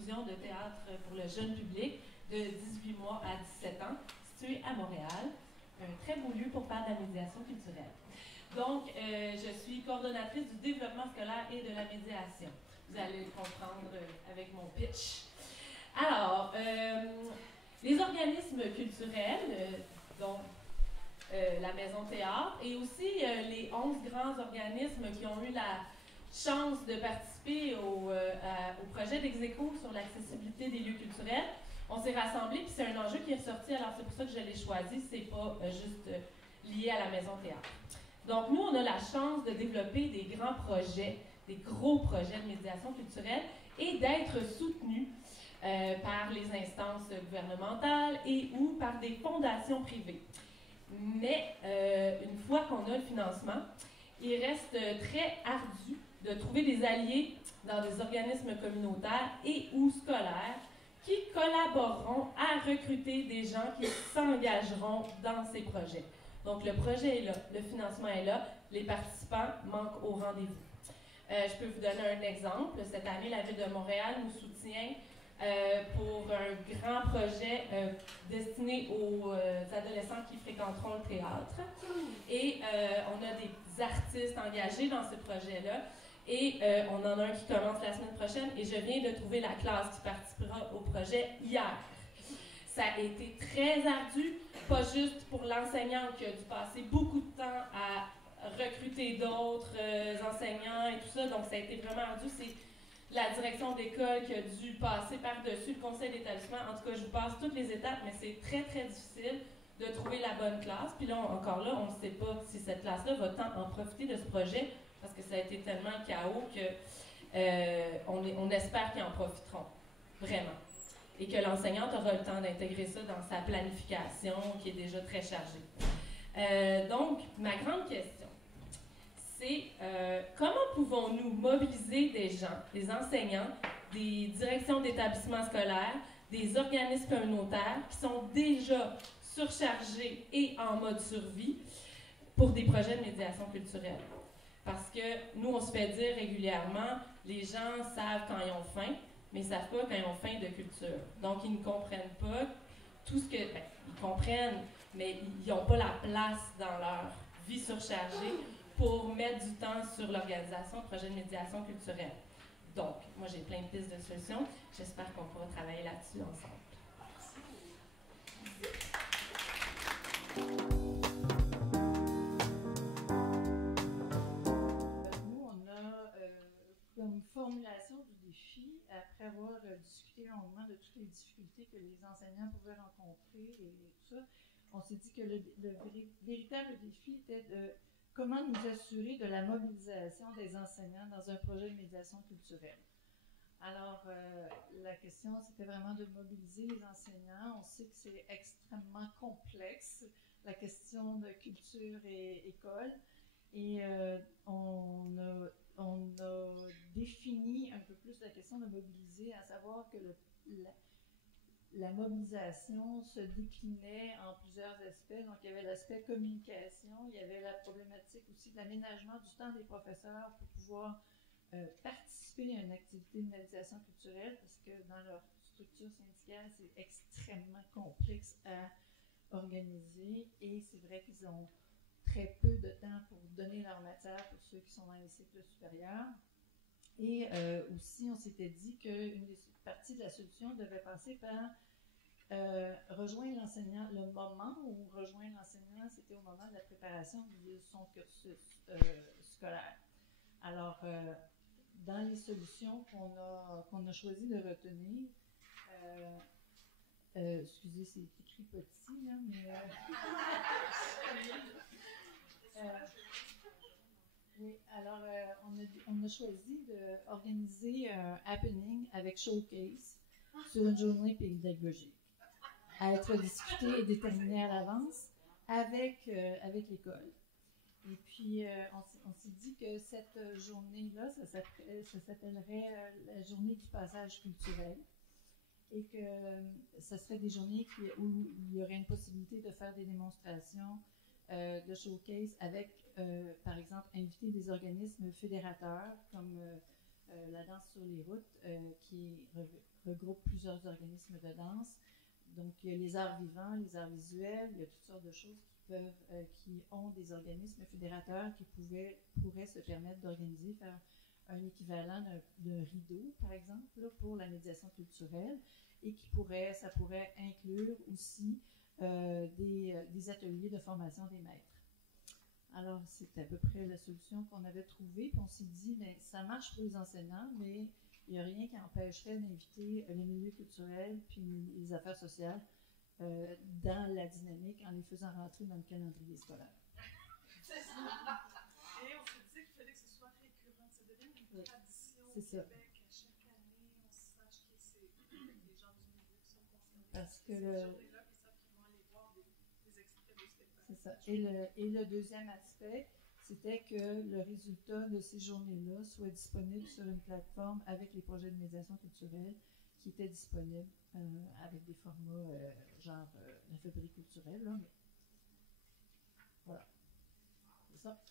diffusion de théâtre pour le jeune public de 18 mois à 17 ans, situé à Montréal. Un très beau lieu pour faire de la médiation culturelle. Donc, je suis coordonnatrice du développement scolaire et de la médiation. Vous allez le comprendre avec mon pitch. Alors, les organismes culturels, dont la Maison Théâtre, et aussi les 11 grands organismes qui ont eu la chance de participer au projet d'Execo sur l'accessibilité des lieux culturels, on s'est rassemblés, puis c'est un enjeu qui est ressorti, alors c'est pour ça que je l'ai choisi, c'est pas juste lié à la Maison Théâtre. Donc, nous, on a la chance de développer des grands projets, des gros projets de médiation culturelle et d'être soutenus par les instances gouvernementales et ou par des fondations privées. Mais une fois qu'on a le financement, il reste très ardu de trouver des alliés dans des organismes communautaires et ou scolaires qui collaboreront à recruter des gens qui s'engageront dans ces projets. Donc, le projet est là, le financement est là, les participants manquent au rendez-vous. Je peux vous donner un exemple. Cette année, la Ville de Montréal nous soutient pour un grand projet destiné aux adolescents qui fréquenteront le théâtre. Et on a des artistes engagés dans ce projet-là. Et on en a un qui commence la semaine prochaine. Et je viens de trouver la classe qui participera au projet hier. Ça a été très ardu, pas juste pour l'enseignant qui a dû passer beaucoup de temps à recruter d'autres enseignants et tout ça. Donc, ça a été vraiment ardu. C'est la direction d'école qui a dû passer par-dessus le conseil d'établissement. En tout cas, je vous passe toutes les étapes, mais c'est très, très difficile de trouver la bonne classe. Puis là, encore là, on ne sait pas si cette classe-là va tant en profiter de ce projet parce que ça a été tellement chaos qu'on espère qu'ils en profiteront. Vraiment. Et que l'enseignante aura le temps d'intégrer ça dans sa planification qui est déjà très chargée. Donc, ma grande question, c'est comment pouvons-nous mobiliser des gens, des enseignants, des directions d'établissements scolaires, des organismes communautaires qui sont déjà surchargés et en mode survie pour des projets de médiation culturelle? Parce que nous, on se fait dire régulièrement, les gens savent quand ils ont faim, mais ils ne savent pas quand ils ont faim de culture. Donc, ils ne comprennent pas tout ce que... Ben, ils comprennent, mais ils n'ont pas la place dans leur vie surchargée pour mettre du temps sur l'organisation de projets de médiation culturelle. Donc, moi, j'ai plein de pistes de solutions. J'espère qu'on pourra travailler là-dessus ensemble. Nous, on a comme formulation du défi, après avoir discuté longuement de toutes les difficultés que les enseignants pouvaient rencontrer et tout ça, on s'est dit que le véritable défi était de comment nous assurer de la mobilisation des enseignants dans un projet de médiation culturelle. Alors, la question, c'était vraiment de mobiliser les enseignants. On sait que c'est extrêmement complexe, la question de culture et école. Et on a défini un peu plus la question de mobiliser, à savoir que la mobilisation se déclinait en plusieurs aspects. Donc, il y avait l'aspect communication, il y avait la problématique aussi de l'aménagement du temps des professeurs pour pouvoir participer à une activité de médiation culturelle, parce que dans leur structure syndicale, c'est extrêmement complexe à organiser et c'est vrai qu'ils ont très peu de temps pour donner leur matière pour ceux qui sont dans les cycles supérieurs. Et aussi, on s'était dit qu'une des parties de la solution devait passer par rejoindre l'enseignant. Le moment où rejoindre l'enseignant, c'était au moment de la préparation de son cursus scolaire. Alors, dans les solutions qu'on a choisi de retenir, excusez, c'est écrit petit, là, mais... oui, alors on a choisi d'organiser un happening avec Showcase sur une journée pédagogique, à être discuté et déterminé à l'avance avec l'école. Et puis, on s'est dit que cette journée-là, ça s'appellerait la journée du passage culturel et que ce serait des journées où il y aurait une possibilité de faire des démonstrations de showcase avec, par exemple, inviter des organismes fédérateurs comme la danse sur les routes, qui regroupe plusieurs organismes de danse. Donc, il y a les arts vivants, les arts visuels, il y a toutes sortes de choses qui ont des organismes fédérateurs qui pourraient se permettre d'organiser, faire un équivalent d'un rideau, par exemple, là, pour la médiation culturelle, et ça pourrait inclure aussi des ateliers de formation des maîtres. Alors, c'est à peu près la solution qu'on avait trouvée, puis on s'est dit, mais ça marche pour les enseignants, mais il n'y a rien qui empêcherait d'inviter les milieux culturels puis les affaires sociales dans la dynamique en les faisant rentrer dans le calendrier scolaire. C'est ça. Et on s'est dit qu'il fallait que ce soit récurrent. Ça devient une tradition au Québec. À chaque année, on sache que c'est les gens du milieu qui sont concernés. Parce que cette journée-là, ils savent qu'ils vont aller voir des extraits de spectacles. C'est ça. Et le deuxième aspect, c'était que le résultat de ces journées-là soit disponible sur une plateforme avec les projets de médiation culturelle qui étaient disponibles avec des formats genre la fabrique culturelle, là, mais voilà. C'est ça.